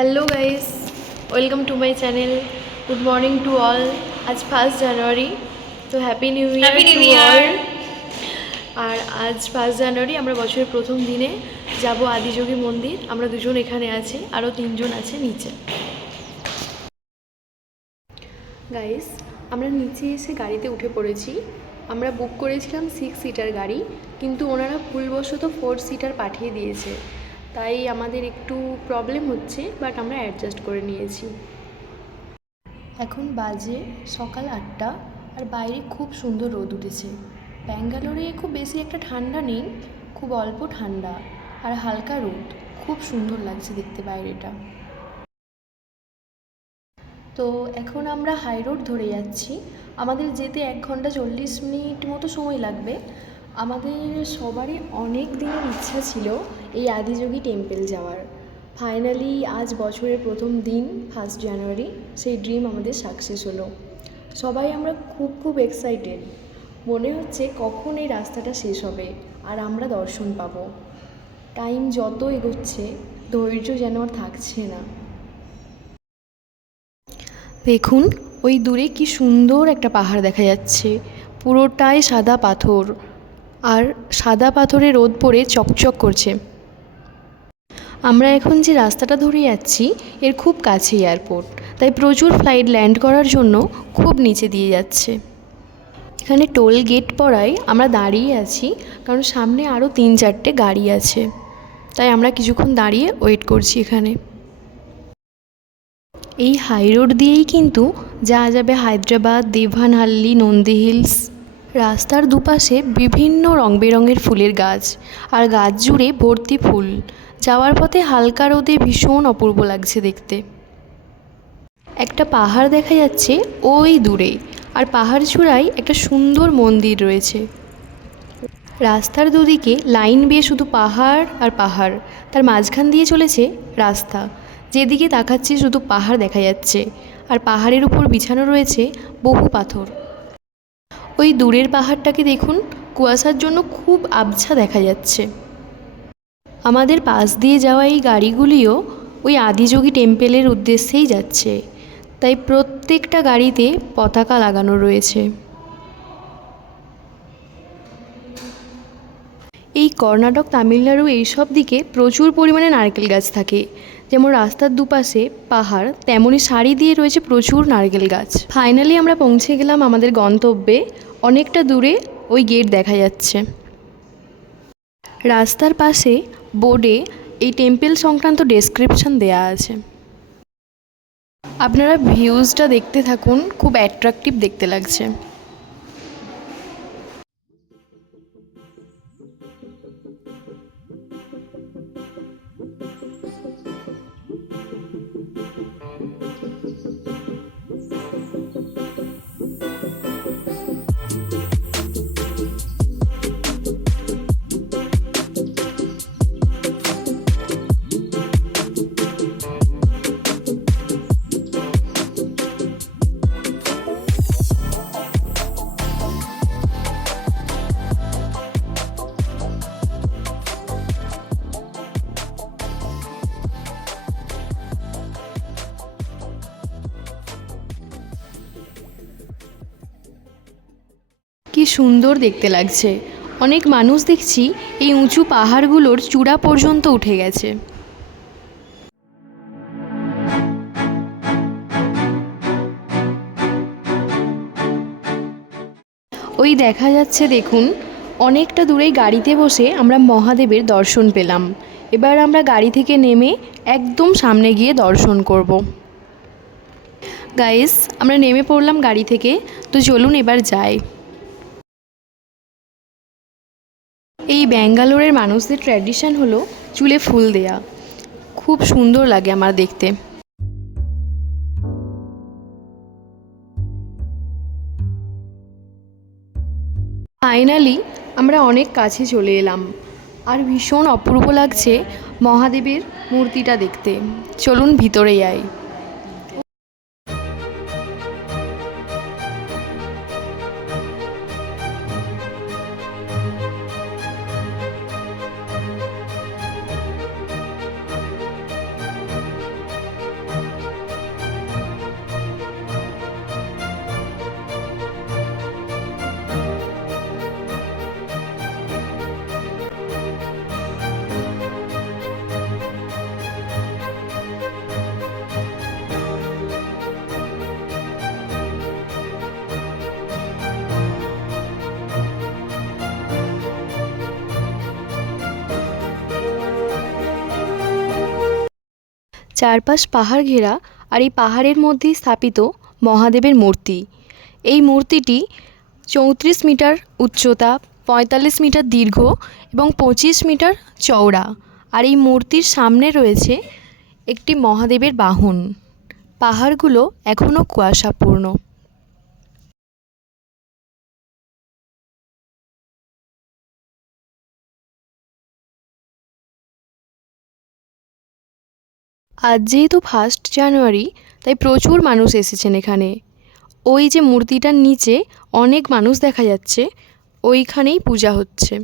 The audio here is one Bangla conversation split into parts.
Hello guys welcome to my channel good morning to all আজ ফার্স্ট জানুয়ারি তো হ্যাপি নিউ ইয়ার Year! আর আজ ফার্স্ট জানুয়ারি আমরা বছরের প্রথম দিনে যাব আদিযোগী মন্দির। আমরা দুজন এখানে আছি আরও তিনজন আছে নিচে। গাইস আমরা নিচে এসে গাড়িতে উঠে পড়েছি। আমরা বুক করেছিলাম সিক্স সিটার গাড়ি কিন্তু ওনারা ভুলবশত ফোর সিটার পাঠিয়ে দিয়েছে। তাই আমাদের একটু প্রবলেম হচ্ছে বাট আমরা অ্যাডজাস্ট করে নিয়েছি। এখন বাজে সকাল আটটা আর বাইরে খুব সুন্দর রোদ উঠেছে। ব্যাঙ্গালোরে খুব বেশি একটা ঠান্ডা নেই, খুব অল্প ঠান্ডা আর হালকা রোদ। খুব সুন্দর লাগছে দেখতে বাইরেটা। তো এখন আমরা হাই রোড ধরে যাচ্ছি। আমাদের যেতে এক ঘণ্টা চল্লিশ মিনিট মতো সময় লাগবে। আমাদের সবারই অনেক দিনের ইচ্ছা ছিল এই আদিযোগী টেম্পল যাওয়ার। ফাইনালি আজ বছরের প্রথম দিন ফার্স্ট জানুয়ারি সেই ড্রিম আমাদের সাকসেস হলো। সবাই আমরা খুব খুব এক্সাইটেড মনে হচ্ছে কখন এই রাস্তাটা শেষ হবে, আর আমরা দর্শন পাব। টাইম যত এগোচ্ছে, ধৈর্য যেন আর থাকছে না। দেখুন, ওই দূরে কি সুন্দর একটা পাহাড় দেখা যাচ্ছে। পুরোটাই সাদা পাথর, আর সাদা পাথরে রোদ পড়ে চকচক করছে। আমরা এখন যে রাস্তাটা ধরে যাচ্ছি, এর খুব কাছে এয়ারপোর্ট তাই প্রচুর ফ্লাইট ল্যান্ড করার জন্য খুব নিচে দিয়ে যাচ্ছে। এখানে টোল গেট পড়ায় আমরা দাঁড়িয়ে আছি, কারণ সামনে আরও তিন চারটে গাড়ি আছে। তাই আমরা কিছুক্ষণ দাঁড়িয়ে ওয়েট করছি এখানে। এই হাই রোড দিয়েই কিন্তু যাওয়া যাবে হায়দ্রাবাদ দেভানহাল্লি নন্দী হিলস রাস্তার দুপাশে বিভিন্ন রং বেরঙের ফুলের গাছ, আর গাছ জুড়ে ভর্তি ফুল। যাওয়ার পথে হালকা রোদে ভীষণ অপূর্ব লাগছে দেখতে। একটা পাহাড় দেখা যাচ্ছে ওই দূরে আর পাহাড় চূড়ায় একটা সুন্দর মন্দির রয়েছে। রাস্তার দুদিকে লাইন বেয়ে শুধু পাহাড় আর পাহাড়, তার মাঝখান দিয়ে চলেছে রাস্তা। যেদিকে তাকাচ্ছি শুধু পাহাড় দেখা যাচ্ছে, আর পাহাড়ের উপর বিছানো রয়েছে বহু পাথর। ওই দূরের পাহাড়টাকে দেখুন, কুয়াশার জন্য খুব আবছা দেখা যাচ্ছে। আমাদের পাশ দিয়ে যাওয়া এই গাড়িগুলিও ওই আদিযোগী টেম্পেলের উদ্দেশ্যেই যাচ্ছে। তাই প্রত্যেকটা গাড়িতে পতাকা লাগানো রয়েছে। এই কর্ণাটক, তামিলনাড়ু এইসব দিকে প্রচুর পরিমাণে নারকেল গাছ থাকে। যেমন রাস্তার দুপাশে পাহাড় তেমনই সারি দিয়ে রয়েছে প্রচুর নারকেল গাছ। ফাইনালি আমরা পৌঁছে গেলাম আমাদের গন্তব্যে। অনেকটা দূরে ওই গেট দেখা যাচ্ছে। রাস্তার পাশে বোর্ডে এই টেম্পেল সংক্রান্ত ডেসক্রিপশন দেয়া আছে। আপনারা ভিউজটা দেখতে থাকুন, খুব অ্যাট্রাকটিভ দেখতে লাগছে। সুন্দর দেখতে লাগছে। অনেক মানুষ দেখছি এই উঁচু পাহাড়গুলোর চূড়া পর্যন্ত উঠে গেছে। ওই দেখা যাচ্ছে দেখুন, অনেকটা দূরেই গাড়িতে বসে আমরা মহাদেবের দর্শন পেলাম। এবার আমরা গাড়ি থেকে নেমে একদম সামনে গিয়ে দর্শন করব। গাইস, আমরা নেমে পড়লাম গাড়ি থেকে। তো চলুন এবার যাই। এই ব্যাঙ্গালোরের মানুষদের ট্র্যাডিশন হলো চুলে ফুল দেয়া। খুব সুন্দর লাগে আমার দেখতে। ফাইনালি আমরা অনেক কাছে চলে এলাম। আর ভীষণ অপূর্ব লাগছে মহাদেবের মূর্তিটা দেখতে। চলুন ভিতরে যাই চারপাশ পাহাড় ঘেরা আর এই পাহাড়ের মধ্যে স্থাপিত মহাদেবের মূর্তি। এই মূর্তিটি চৌত্রিশ মিটার উচ্চতা, পঁয়তাল্লিশ মিটার দীর্ঘ এবং পঁচিশ মিটার চওড়া। আর এই মূর্তির সামনে রয়েছে একটি মহাদেবের বাহন। পাহাড়গুলো এখনও কুয়াশাপূর্ণ। আজ যেহেতু ফার্স্ট জানুয়ারি তাই প্রচুর মানুষ এসেছেন এখানে। ওই যে মূর্তিটার নিচে অনেক মানুষ দেখা যাচ্ছে, ওইখানেই পূজা হচ্ছে।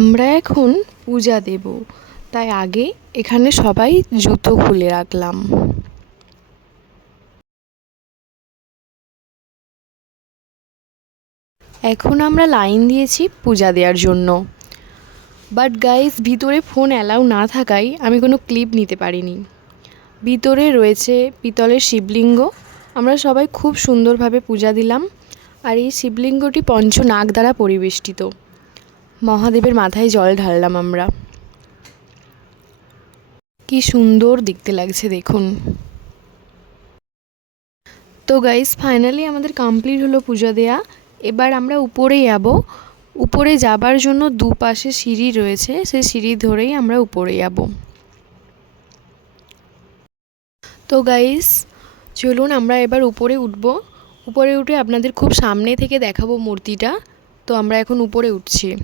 আমরা এখন পূজা দেব। তাই আগে এখানে সবাই জুতো খুলে রাখলাম। এখন আমরা লাইন দিয়েছি পূজা দেওয়ার জন্য। বাট গাইজ ভিতরে ফোন অ্যালাউ না থাকায় আমি কোনো ক্লিপ নিতে পারিনি। ভিতরে রয়েছে পিতলের শিবলিঙ্গ। আমরা সবাই খুব সুন্দরভাবে পূজা দিলাম। আর এই শিবলিঙ্গটি পঞ্চনাগ দ্বারা পরিবেষ্টিত। মহাদেবের মাথায় জল ঢাললাম আমরা। কি সুন্দর দেখতে লাগছে, দেখুন। তো গাইস ফাইনালি আমাদের কমপ্লিট হলো পূজা দেয়া। এবার আমরা উপরে যাব। উপরে যাবার জন্য দুপাশে সিঁড়ি রয়েছে। সেই সিঁড়ি ধরেই আমরা উপরে যাব। তো গাইস চলুন আমরা এবার উপরে উঠব। উপরে উঠে আপনাদের খুব সামনে থেকে দেখাবো মূর্তিটা। তো আমরা এখন উপরে উঠছি।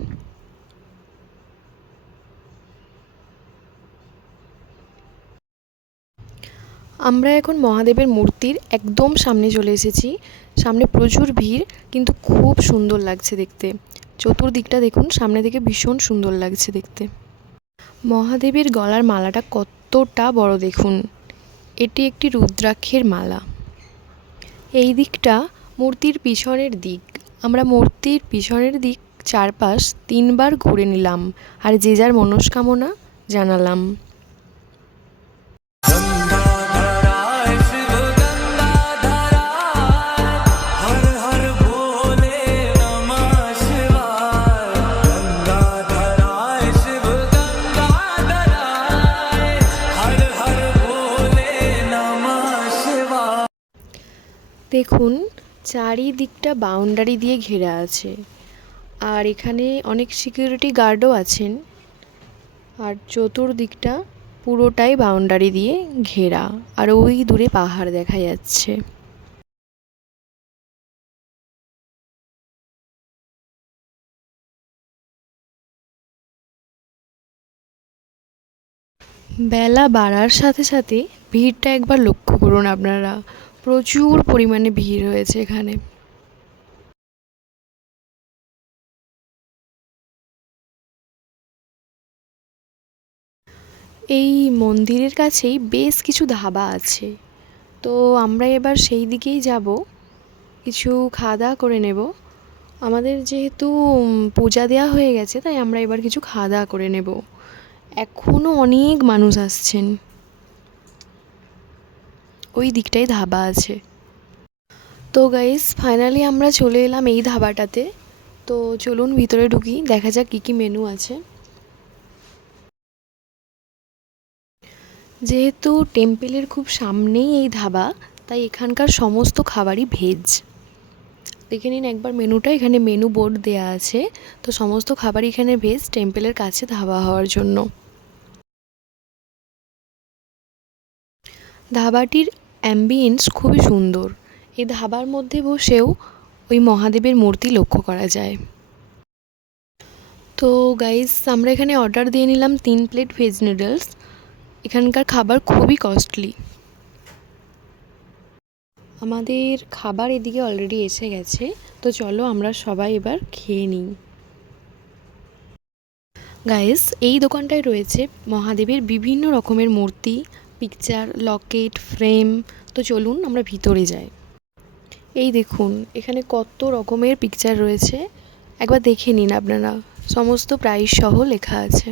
আমরা এখন মহাদেবের মূর্তির একদম সামনে চলে এসেছি। সামনে প্রচুর ভিড়, কিন্তু খুব সুন্দর লাগছে দেখতে। চতুর্দিকটা দেখুন, সামনে থেকে ভীষণ সুন্দর লাগছে দেখতে। মহাদেবের গলার মালাটা কতটা বড় দেখুন। এটি একটি রুদ্রাক্ষের মালা। এই দিকটা মূর্তির পিছনের দিক। আমরা মূর্তির পিছনের দিক চারপাশ তিনবার ঘুরে নিলাম আর যে যার মনস্কামনা জানালাম। দেখুন চারিদিকটা বাউন্ডারি দিয়ে ঘেরা আছে। আর এখানে অনেক সিকিউরিটি গার্ডও আছেন। আর চতুর্দিকটা পুরোটাই বাউন্ডারি দিয়ে ঘেরা। আর ওই দূরে পাহাড় দেখা যাচ্ছে। বেলা বাড়ার সাথে সাথে ভিড়টা একবার লক্ষ্য করুন আপনারা। প্রচুর পরিমাণে ভিড় হয়েছে এখানে। এই মন্দিরের কাছেই বেশ কিছু ধাবা আছে। তো আমরা এবার সেই দিকেই যাব। কিছু খাওয়া দাওয়া করে নেব। আমাদের যেহেতু পূজা দেওয়া হয়ে গেছে, তাই আমরা এবার কিছু খাওয়া দাওয়া করে নেব। এখনও অনেক মানুষ আসছেন। ওই দিকটাই ধাবা আছে। তো গাইস ফাইনালি আমরা চলে এলাম এই ধাবাটাতে। তো চলুন ভিতরে ঢুকি, দেখা যাক কী কী মেনু আছে। যেহেতু টেম্পেলের খুব সামনেই এই ধাবা, তাই এখানকার সমস্ত খাবারই ভেজ দেখে নিন একবার মেনুটা এখানে মেনু বোর্ড দেওয়া আছে। তো সমস্ত খাবারই এখানে ভেজ টেম্পেলের কাছে ধাবা হওয়ার জন্য। ধাবাটির অ্যাম্বিয়েন্স খুবই সুন্দর। এই ধাবার মধ্যে বসেও ওই মহাদেবের মূর্তি লক্ষ্য করা যায়। তো গাইস আমরা এখানে অর্ডার দিয়ে নিলাম তিন প্লেট ভেজ নুডলস এখানকার খাবার খুবই কস্টলি আমাদের খাবার এদিকে অলরেডি এসে গেছে। তো চলো আমরা সবাই এবার খেয়ে নিই। গাইস এই দোকানটায় রয়েছে মহাদেবের বিভিন্ন রকমের মূর্তি পিকচার লকেট ফ্রেম তো চলুন আমরা ভিতরে যাই। এই দেখুন, এখানে কত রকমের পিকচার রয়েছে। একবার দেখে নিন আপনারা। সমস্ত প্রাইস সহ লেখা আছে।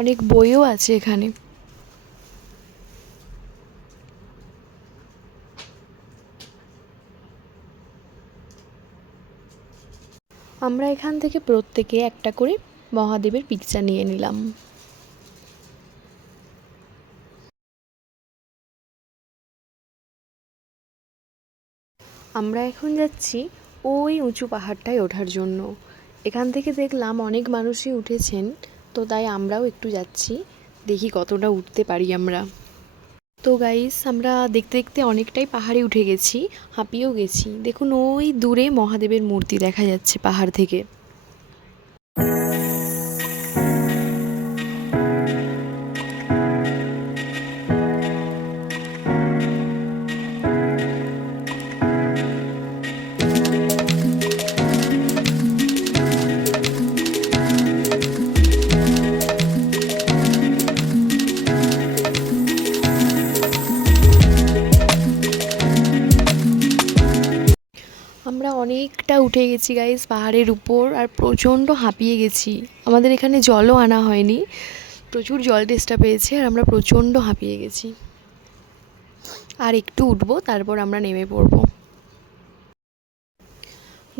অনেক বইও আছে এখানে। আমরা এখান থেকে প্রত্যেকে একটা করে মহাদেবের পিকচার নিয়ে নিলাম। আমরা এখন যাচ্ছি ওই উঁচু পাহাড়টায় ওঠার জন্য। এখান থেকে দেখলাম অনেক মানুষই উঠেছেন। তো তাই আমরাও একটু যাচ্ছি। দেখি কতটা উঠতে পারি আমরা। তো গাইস আমরা দেখতে দেখতে অনেকটাই পাহাড়ে উঠে গেছি, হাঁপিয়েও গেছি। দেখুন ওই দূরে মহাদেবের মূর্তি দেখা যাচ্ছে পাহাড় থেকে। অনেকটা উঠে গেছি গাইস পাহাড়ের উপর আর প্রচণ্ড হাঁপিয়ে গেছি। আমাদের এখানে জলও আনা হয়নি। প্রচুর জল তেষ্টা পেয়েছে আর আমরা প্রচণ্ড হাঁপিয়ে গেছি। আর একটু উঠবো, তারপর আমরা নেমে পড়ব।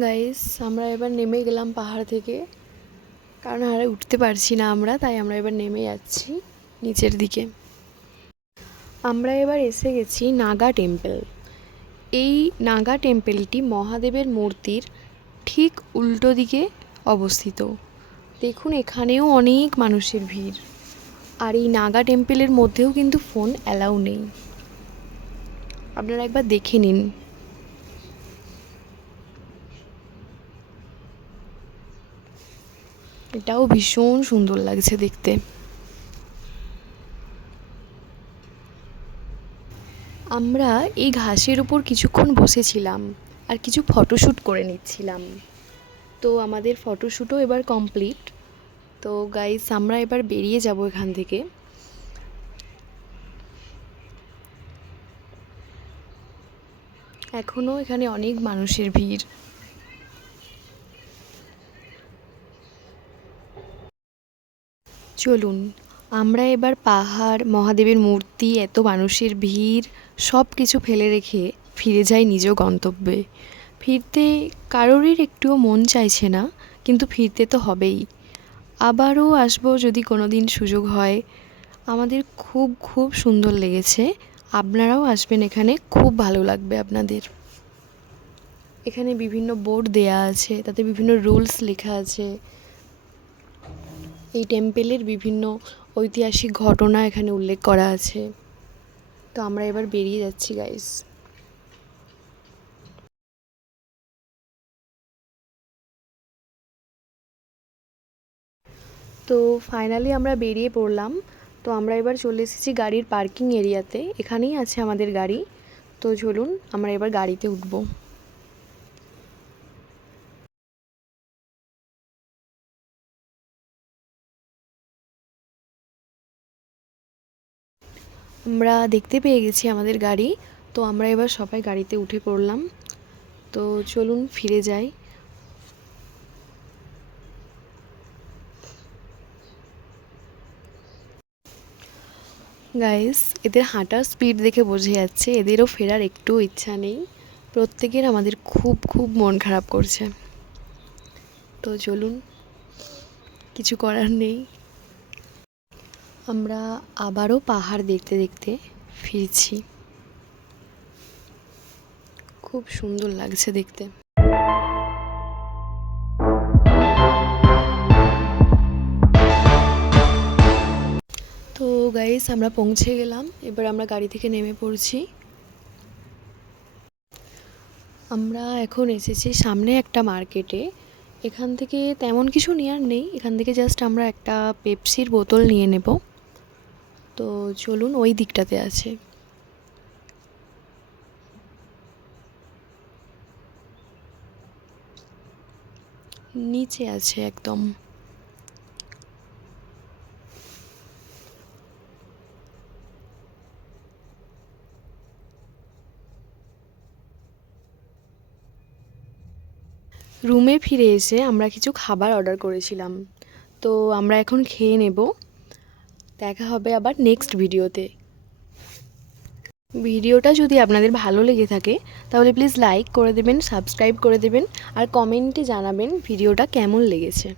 গাইস আমরা এবার নেমে গেলাম পাহাড় থেকে। কারণ আর উঠতে পারছি না আমরা, তাই আমরা এবার নেমে যাচ্ছি নিচের দিকে। আমরা এবার এসে গেছি নাগা টেম্পল এই নাগা টেম্পেলটি মহাদেবের মূর্তির ঠিক উল্টো দিকে অবস্থিত। দেখুন, এখানেও অনেক মানুষের ভিড়। আর এই নাগা টেম্পেলের মধ্যেও কিন্তু ফোন অ্যালাউ নেই। আপনারা একবার দেখে নিন। এটাও ভীষণ সুন্দর লাগছে দেখতে। আমরা এই ঘাসের উপর কিছুক্ষণ বসেছিলাম আর কিছু ফটোশ্যুট করে নিচ্ছিলাম। তো আমাদের ফটোশ্যুটও এবার কমপ্লিট। তো গাইস, আমরা এবার বেরিয়ে যাব এখান থেকে। এখনও এখানে অনেক মানুষের ভিড়। চলুন আমরা এবার পাহাড়, মহাদেবের মূর্তি, এত মানুষের ভিড় সব কিছু ফেলে রেখে ফিরে যাই নিজ গন্তব্যে। ফিরতে কারোরই একটুও মন চাইছে না, কিন্তু ফিরতে তো হবেই। আবারও আসব যদি কোনো দিন সুযোগ হয়। আমাদের খুব খুব সুন্দর লেগেছে। আপনারাও আসবেন এখানে, খুব ভালো লাগবে আপনাদের। এখানে বিভিন্ন বোর্ড দেয়া আছে, তাতে বিভিন্ন রুলস লেখা আছে। এই টেম্পেলের বিভিন্ন ঐতিহাসিক ঘটনা এখানে উল্লেখ করা আছে। তো আমরা এবার বেরিয়ে যাচ্ছি গাইস তো ফাইনালি আমরা বেরিয়ে পড়লাম। তো আমরা এবার চলে এসেছি গাড়ির পার্কিং এরিয়াতে এখানেই আছে আমাদের গাড়ি। তো চলুন, আমরা এবার গাড়িতে উঠবো। আমরা দেখতে পেয়ে গেছি আমাদের গাড়ি। তো আমরা এবার সবাই গাড়িতে উঠে পড়লাম। তো চলুন ফিরে যাই। গাইস এদের হাঁটার স্পিড দেখে বোঝা যাচ্ছে। এদেরও ফেরার একটু ইচ্ছা নেই। প্রত্যেকের আমাদের খুব খুব মন খারাপ করছে। তো চলুন, কিছু করার নেই। আমরা আবারও পাহাড় দেখতে দেখতে ফিরছি। খুব সুন্দর লাগছে দেখতে। তো গাইস আমরা পৌঁছে গেলাম। এবার আমরা গাড়ি থেকে নেমে পড়ছি। আমরা এখন এসেছি সামনে একটা মার্কেটে এখান থেকে তেমন কিছু নেওয়ার নেই। এখান থেকে জাস্ট আমরা একটা পেপসির বোতল নিয়ে নেব। তো চলুন ওই দিকটাতে আছে। নিচে আছে একদম। রুমে ফিরে এসে আমরা কিছু খাবার অর্ডার করেছিলাম। তো আমরা এখন খেয়ে নেব। দেখা হবে আবার নেক্সট ভিডিওতে ভিডিওটা যদি আপনাদের ভালো লেগে থাকে, তাহলে প্লিজ লাইক করে দেবেন সাবস্ক্রাইব করে দেবেন, আর কমেন্টে জানাবেন ভিডিওটা কেমন লেগেছে।